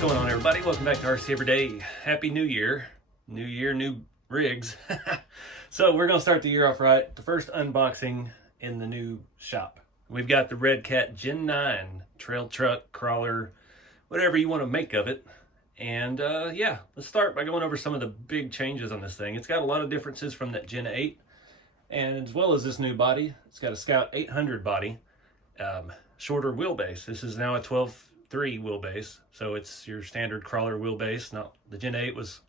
What's going on, everybody? Welcome back to RC Everyday. Happy New Year. New year, new rigs. So we're going to start the year off right. The first unboxing in the new shop. We've got the Redcat Gen 9 trail truck, crawler, whatever you want to make of it. And yeah, let's start by going over some of the big changes on this thing. It's got a lot of differences from that Gen 8. And as well as this new body, it's got a Scout 800 body, shorter wheelbase. This is now a 12.3 wheelbase, so it's your standard crawler wheelbase. Now, the Gen 8 was,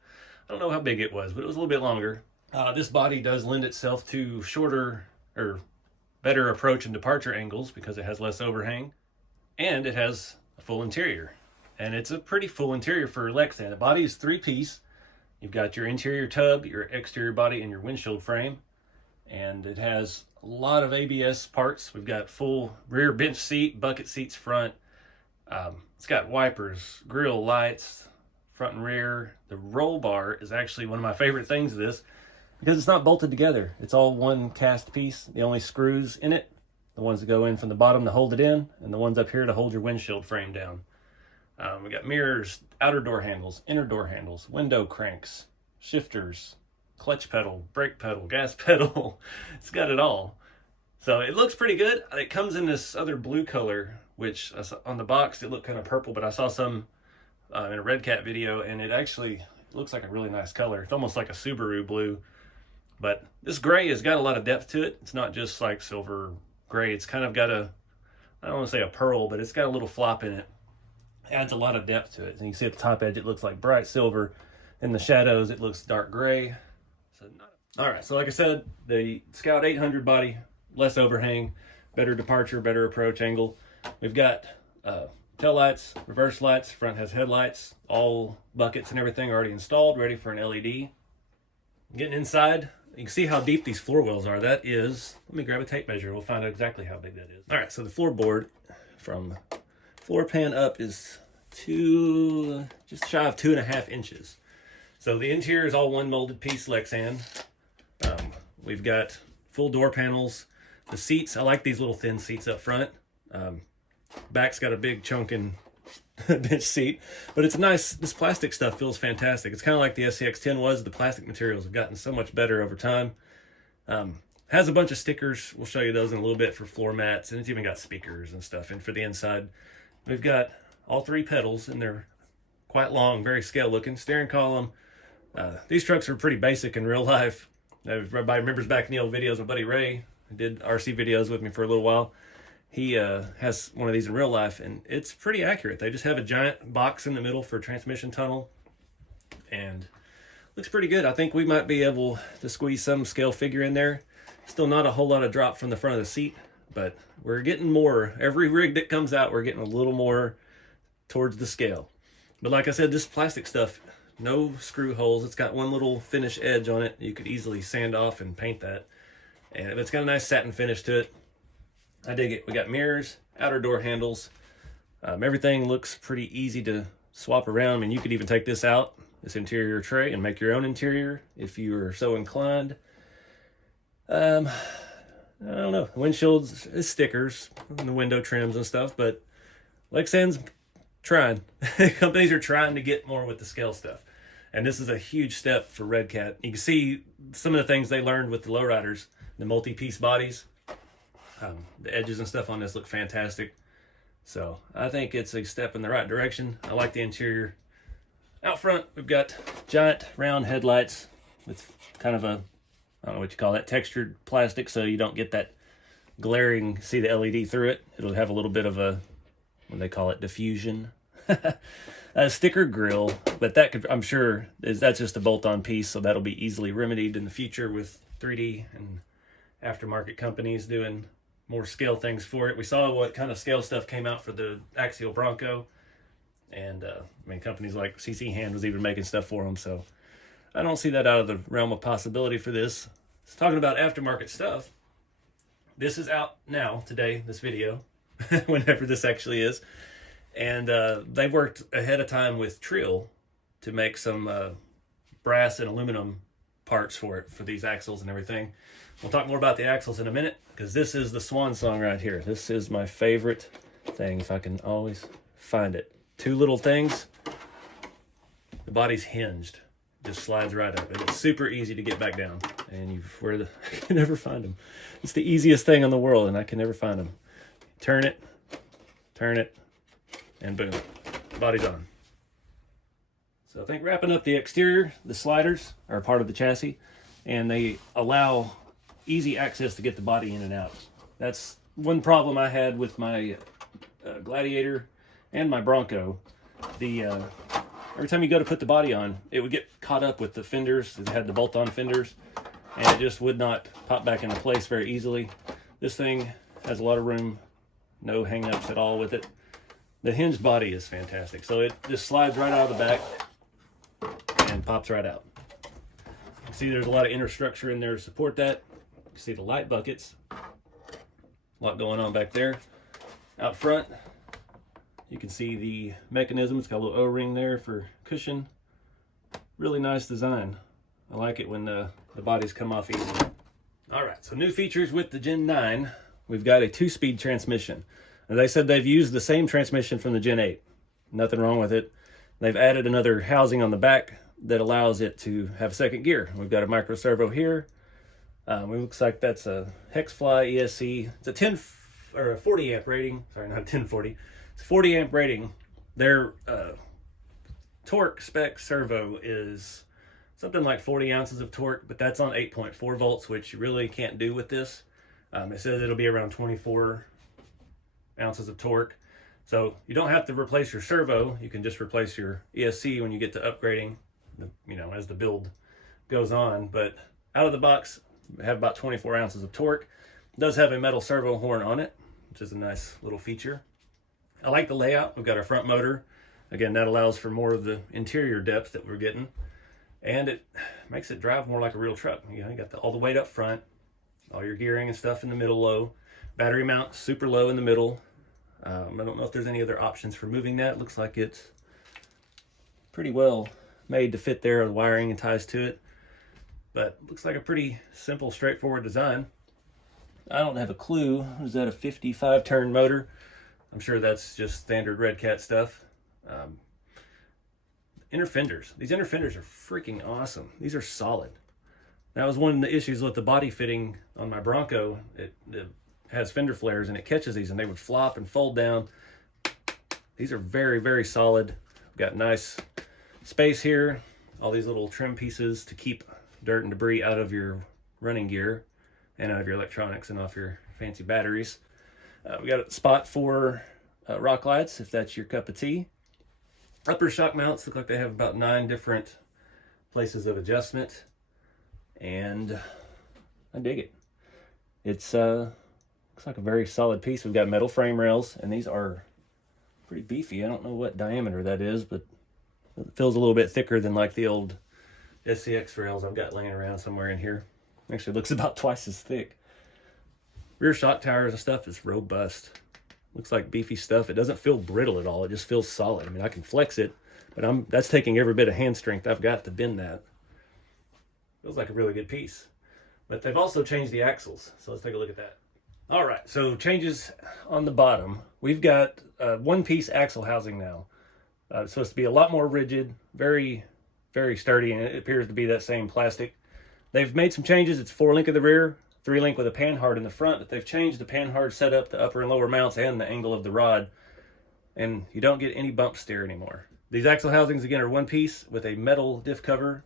I don't know how big it was, but it was a little bit longer. This body does lend itself to shorter or better approach and departure angles because it has less overhang, and it has a full interior. And it's a pretty full interior for Lexan. The body is 3-piece. You've got your interior tub, your exterior body, and your windshield frame. And it has a lot of ABS parts. We've got full rear bench seat, bucket seats front. It's got wipers, grill lights, front and rear. The roll bar is actually one of my favorite things of this because it's not bolted together. It's all one cast piece. The only screws in it, the ones that go in from the bottom to hold it in, and the ones up here to hold your windshield frame down. We got mirrors, outer door handles, inner door handles, window cranks, shifters, clutch pedal, brake pedal, gas pedal. It's got it all. So it looks pretty good. It comes in this other blue color, which on the box it looked kind of purple, but I saw some in a Redcat video, and it actually looks like a really nice color. It's almost like a Subaru blue, but this gray has got a lot of depth to it. It's not just like silver gray. It's kind of got a, I don't want to say a pearl, but it's got a little flop in it. It adds a lot of depth to it. And you can see at the top edge it looks like bright silver. In the shadows it looks dark gray. All right, so like I said, the Scout 800 body, less overhang, better departure, better approach angle. We've got tail lights, reverse lights, front has headlights, all buckets and everything already installed, ready for an LED. Getting inside, you can see how deep these floor wells are. That is, let me grab a tape measure, we'll find out exactly how big that is. All right, so the floorboard from floor pan up is just shy of 2.5 inches. So the interior is all one molded piece Lexan. We've got full door panels. The seats, I like these little thin seats up front. Back's got a big chunkin' bench seat, but it's nice. This plastic stuff feels fantastic. It's kind of like the SCX-10 was. The plastic materials have gotten so much better over time. Has a bunch of stickers. We'll show you those in a little bit for floor mats, and it's even got speakers and stuff. And for the inside, we've got all 3 pedals, and they're quite long, very scale looking. Steering column. These trucks are pretty basic in real life. Everybody remembers back in the old videos with Buddy Ray, who did RC videos with me for a little while. He has one of these in real life, and it's pretty accurate. They just have a giant box in the middle for a transmission tunnel, and looks pretty good. I think we might be able to squeeze some scale figure in there. Still not a whole lot of drop from the front of the seat, but we're getting more. Every rig that comes out, we're getting a little more towards the scale. But like I said, this plastic stuff, no screw holes. It's got one little finish edge on it. You could easily sand off and paint that. And it's got a nice satin finish to it. I dig it. We got mirrors, outer door handles. Everything looks pretty easy to swap around. I mean, you could even take this out, this interior tray, and make your own interior if you are so inclined. I don't know. Windshields is stickers and the window trims and stuff, but Lexan's trying. Companies are trying to get more with the scale stuff. And this is a huge step for Redcat. You can see some of the things they learned with the lowriders, the multi-piece bodies. The edges and stuff on this look fantastic. So I think it's a step in the right direction. I like the interior. Out front, we've got giant round headlights with kind of a, I don't know what you call that, textured plastic so you don't get that glaring, see the LED through it. It'll have a little bit of a, what do they call it, diffusion. A sticker grill, but that could, I'm sure, that's just a bolt-on piece, so that'll be easily remedied in the future with 3D and aftermarket companies doing more scale things for it. We saw what kind of scale stuff came out for the Axial Bronco, and I mean, companies like CC Hand was even making stuff for them, so I don't see that out of the realm of possibility for this. It's talking about aftermarket stuff. This is out now, today, this video, whenever this actually is. And they've worked ahead of time with Trill to make some brass and aluminum parts for it, for these axles and everything. We'll talk more about the axles in a minute, because this is the swan song right here. This is my favorite thing, if I can always find it. 2 little things The body's hinged. Just slides right up. And it's super easy to get back down. And I can never find them. It's the easiest thing in the world, and I can never find them. Turn it, and boom. The body's on. So I think wrapping up the exterior, the sliders are a part of the chassis, and they allow easy access to get the body in and out. That's one problem I had with my Gladiator and my Bronco. Every time you go to put the body on, it would get caught up with the fenders. It had the bolt-on fenders, and it just would not pop back into place very easily. This thing has a lot of room, no hang-ups at all with it. The hinged body is fantastic. So it just slides right out of the back and pops right out. You can see there's a lot of inner structure in there to support that. You can see the light buckets. A lot going on back there. Out front, you can see the mechanism. It's got a little O-ring there for cushion. Really nice design. I like it when the bodies come off easy. All right, so new features with the Gen 9. We've got a 2-speed transmission. As I said, they've used the same transmission from the Gen 8. Nothing wrong with it. They've added another housing on the back that allows it to have second gear. We've got a micro servo here. It looks like that's a Hexfly ESC. It's a 40 amp rating. Sorry, not 1040. It's a 40 amp rating. Their torque spec servo is something like 40 ounces of torque, but that's on 8.4 volts, which you really can't do with this. It says it'll be around 24 ounces of torque. So you don't have to replace your servo. You can just replace your ESC when you get to upgrading, as the build goes on. But out of the box, we have about 24 ounces of torque. It does have a metal servo horn on it, which is a nice little feature. I like the layout. We've got our front motor. Again, that allows for more of the interior depth that we're getting. And it makes it drive more like a real truck. You got all the weight up front, all your gearing and stuff in the middle low. Battery mount super low in the middle. I don't know if there's any other options for moving that. Looks like it's pretty well made to fit there. The wiring and ties to it. But looks like a pretty simple, straightforward design. I don't have a clue. Is that a 55 turn motor? I'm sure that's just standard Redcat stuff. Inner fenders. These inner fenders are freaking awesome. These are solid. That was one of the issues with the body fitting on my Bronco. It has fender flares and it catches these and they would flop and fold down. These are very, very solid. We've got nice space here. All these little trim pieces to keep dirt and debris out of your running gear and out of your electronics and off your fancy batteries. We got a spot for rock lights if that's your cup of tea. Upper shock mounts look like they have about 9 different places of adjustment, and I dig it. It's looks like a very solid piece. We've got metal frame rails, and these are pretty beefy. I don't know what diameter that is, but it feels a little bit thicker than like the old SCX rails I've got laying around somewhere in here. Actually looks about twice as thick. Rear shock tires and stuff is robust. Looks like beefy stuff. It doesn't feel brittle at all. It just feels solid. I mean, I can flex it, but that's taking every bit of hand strength I've got to bend that. Feels like a really good piece. But they've also changed the axles, so let's take a look at that. All right, so changes on the bottom. We've got one-piece axle housing now. It's supposed to be a lot more rigid, very, very sturdy, and it appears to be that same plastic. They've made some changes. It's 4-link at the rear, 3-link with a panhard in the front, but they've changed the panhard setup, the upper and lower mounts, and the angle of the rod, and you don't get any bump steer anymore. These axle housings, again, are one piece with a metal diff cover.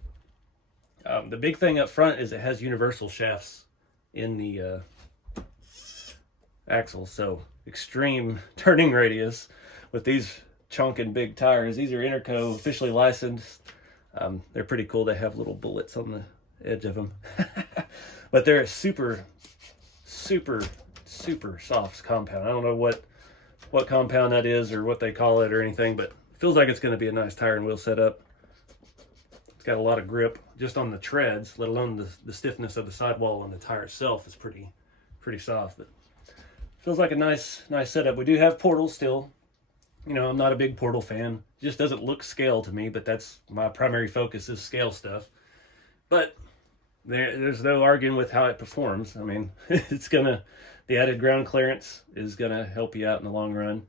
The big thing up front is it has universal shafts in the axles, so extreme turning radius with these chunking big tires. These are Interco, officially licensed. They're pretty cool. They have little bullets on the edge of them. But they're a super, super, super soft compound. I don't know what compound that is or what they call it or anything, but it feels like it's going to be a nice tire and wheel setup. It's got a lot of grip just on the treads, let alone the stiffness of the sidewall on the tire itself is pretty soft. But feels like a nice setup. We do have portals still. I'm not a big portal fan. It just doesn't look scale to me, but that's my primary focus is scale stuff. But there's no arguing with how it performs. I mean, the added ground clearance is gonna help you out in the long run.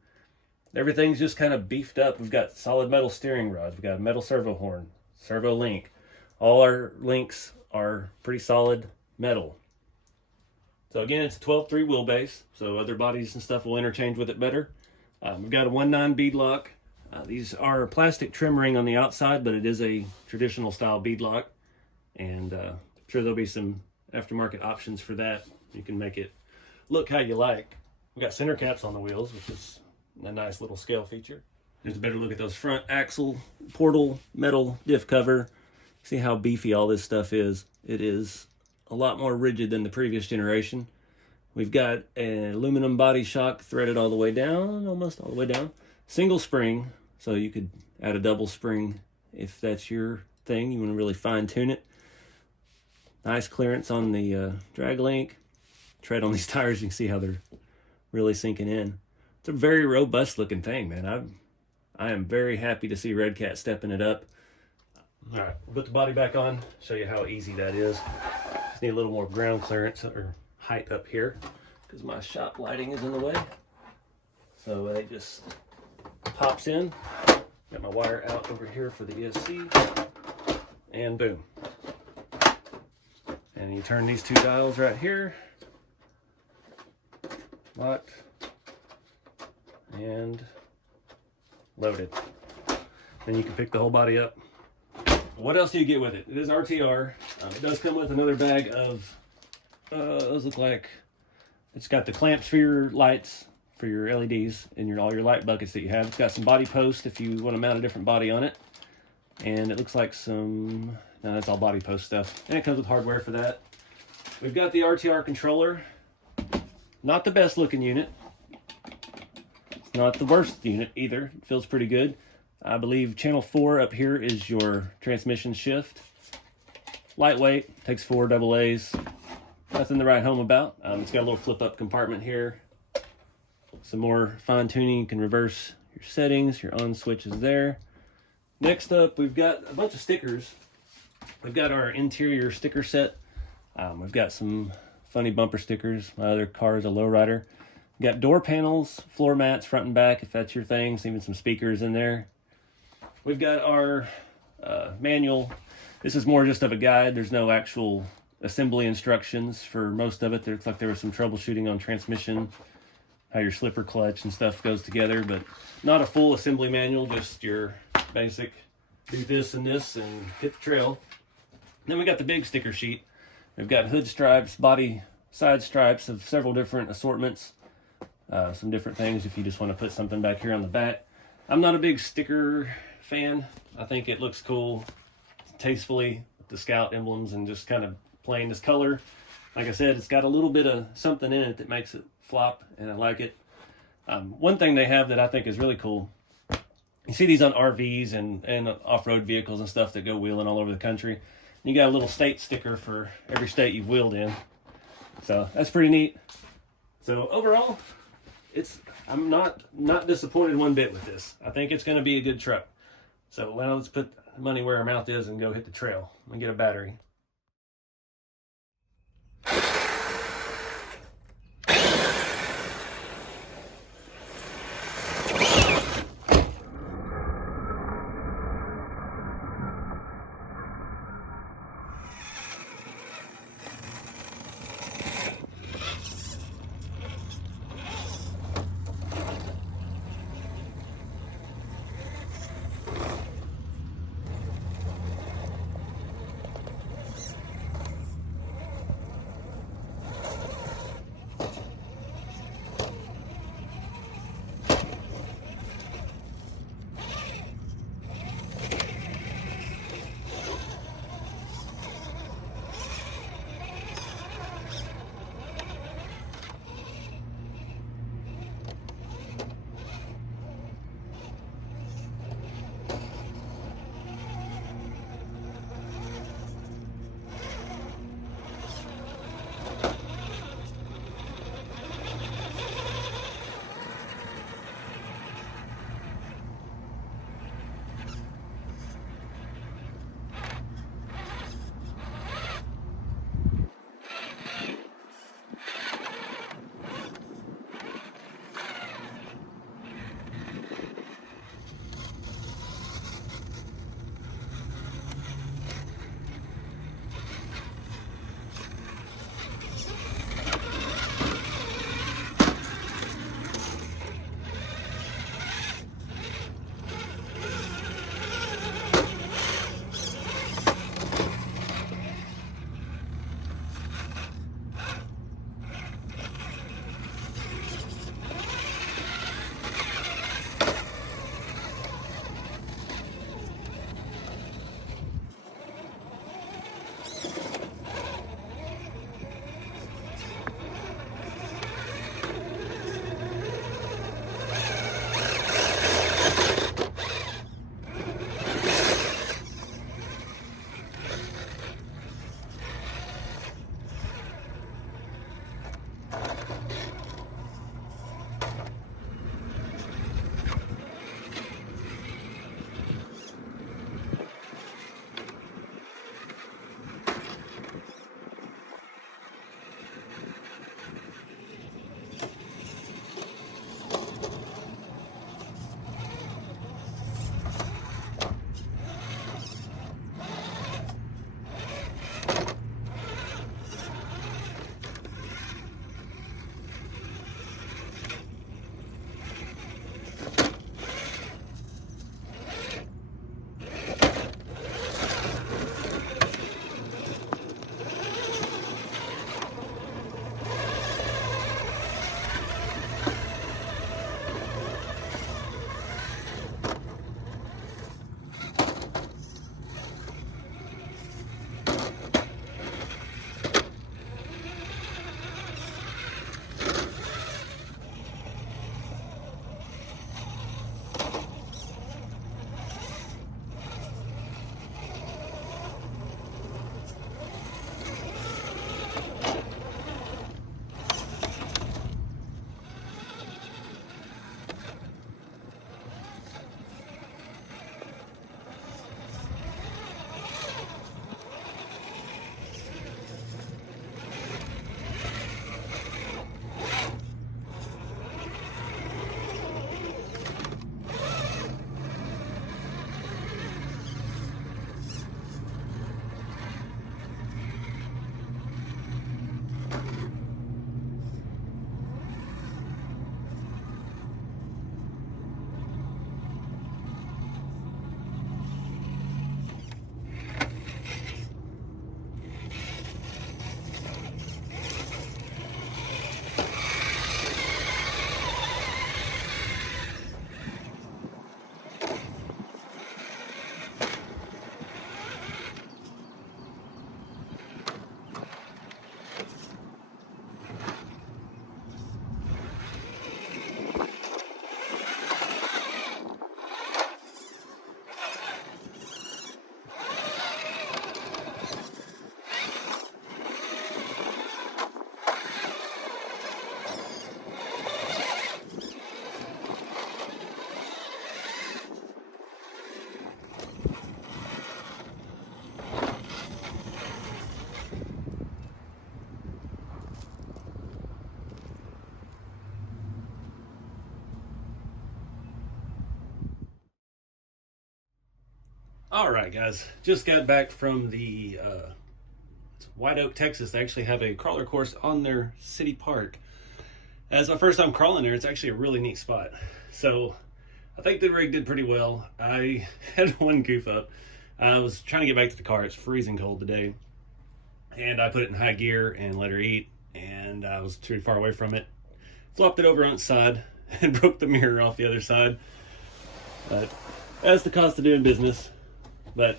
Everything's just kind of beefed up. We've got solid metal steering rods. We've got a metal servo horn, servo link. All our links are pretty solid metal. So again, it's a 12.3 wheelbase, so other bodies and stuff will interchange with it better. We've got a 1.9 bead lock. These are plastic trim ring on the outside, but it is a traditional style bead lock. And I'm sure there'll be some aftermarket options for that. You can make it look how you like. We got center caps on the wheels, which is a nice little scale feature. Here's a better look at those front axle portal metal diff cover. See how beefy all this stuff is. It is a lot more rigid than the previous generation. We've got an aluminum body shock threaded all the way down, almost all the way down. Single spring, so you could add a double spring if that's your thing. You want to really fine tune it. Nice clearance on the drag link. Tread on these tires, you can see how they're really sinking in. It's a very robust looking thing, man. I am very happy to see Redcat stepping it up. All right, we'll put the body back on, show you how easy that is. Just need a little more ground clearance or height up here because my shop lighting is in the way. So it just pops in. Got my wire out over here for the ESC, and boom. And you turn these two dials right here, locked, and loaded. Then you can pick the whole body up. What else do you get with it? It is RTR. It does come with another bag of, those look like, it's got the clamps for your lights, for your LEDs, and all your light buckets that you have. It's got some body posts if you want to mount a different body on it. And it looks like some, no, that's all body post stuff. And it comes with hardware for that. We've got the RTR controller. Not the best looking unit. It's not the worst unit either. It feels pretty good. I believe channel 4 up here is your transmission shift. Lightweight, takes 4 AA's. Nothing to write home about. It's got a little flip up compartment here. Some more fine tuning. You can reverse your settings, your on switches there. Next up, we've got a bunch of stickers. We've got our interior sticker set. We've got some funny bumper stickers. My other car is a lowrider. We've got door panels, floor mats, front and back, if that's your thing. Even some speakers in there. We've got our manual. This is more just of a guide. There's no actual assembly instructions for most of it. It looks like there was some troubleshooting on transmission, how your slipper clutch and stuff goes together, but not a full assembly manual, just your basic do this and this and hit the trail. Then we got the big sticker sheet. We've got hood stripes, body side stripes of several different assortments, some different things if you just want to put something back here on the back. I'm not a big sticker fan. I think it looks cool tastefully with the Scout emblems and just kind of plain this color. Like I said, it's got a little bit of something in it that makes it flop, and I like it. One thing they have that I think is really cool, you see these on RVs and off-road vehicles and stuff that go wheeling all over the country. You got a little state sticker for every state you've wheeled in. So that's pretty neat. So overall, I'm not disappointed one bit with this. I think it's going to be a good truck. So now let's put money where our mouth is and go hit the trail and get a battery. All right, guys, just got back from the White Oak, Texas. They actually have a crawler course on their city park. As my first time crawling there, it's actually a really neat spot. So I think the rig did pretty well. I had one goof up. I was trying to get back to the car. It's freezing cold today, and I put it in high gear and let her eat, and I was too far away from it. Flopped it over on its side and broke the mirror off the other side. But that's the cost of doing business. But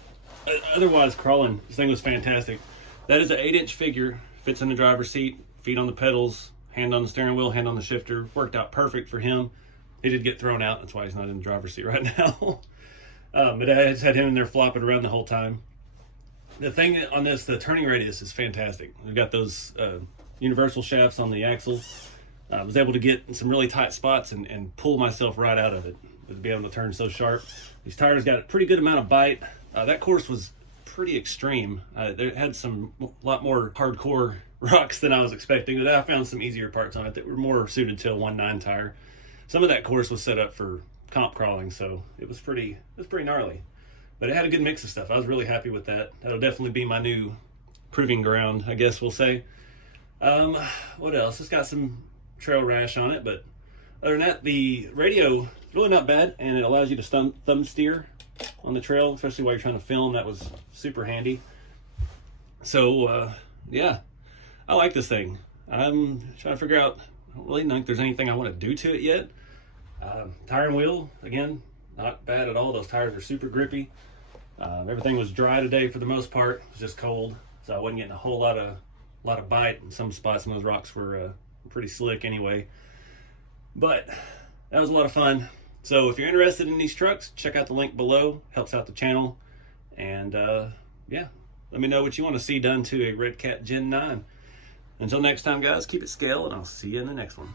otherwise, crawling, this thing was fantastic. That is an 8-inch figure, fits in the driver's seat, feet on the pedals, hand on the steering wheel, hand on the shifter. Worked out perfect for him. He did get thrown out, that's why he's not in the driver's seat right now. But I just had him in there flopping around the whole time. The thing on this, the turning radius is fantastic. We've got those universal shafts on the axle. I was able to get in some really tight spots and pull myself right out of it to be able to turn so sharp. These tires got a pretty good amount of bite. That course was pretty extreme. They had a lot more hardcore rocks than I was expecting, but I found some easier parts on it that were more suited to a 1.9 tire. Some of that course was set up for comp crawling, so it was pretty gnarly. But it had a good mix of stuff. I was really happy with that. That'll definitely be my new proving ground, I guess we'll say. What else? It's got some trail rash on it, but other than that, the radio is really not bad, and it allows you to thumb steer on the trail, especially while you're trying to film. That was super handy. So yeah, I like this thing. I'm trying to figure out, I don't really think there's anything I want to do to it yet. Tire and wheel, again, not bad at all. Those tires are super grippy. Everything was dry today for the most part. It was just cold, so I wasn't getting a whole lot of bite. In some spots, and those rocks were pretty slick anyway. But that was a lot of fun. So if you're interested in these trucks, check out the link below. Helps out the channel. And yeah, let me know what you want to see done to a Redcat Gen 9. Until next time, guys, keep it scale, and I'll see you in the next one.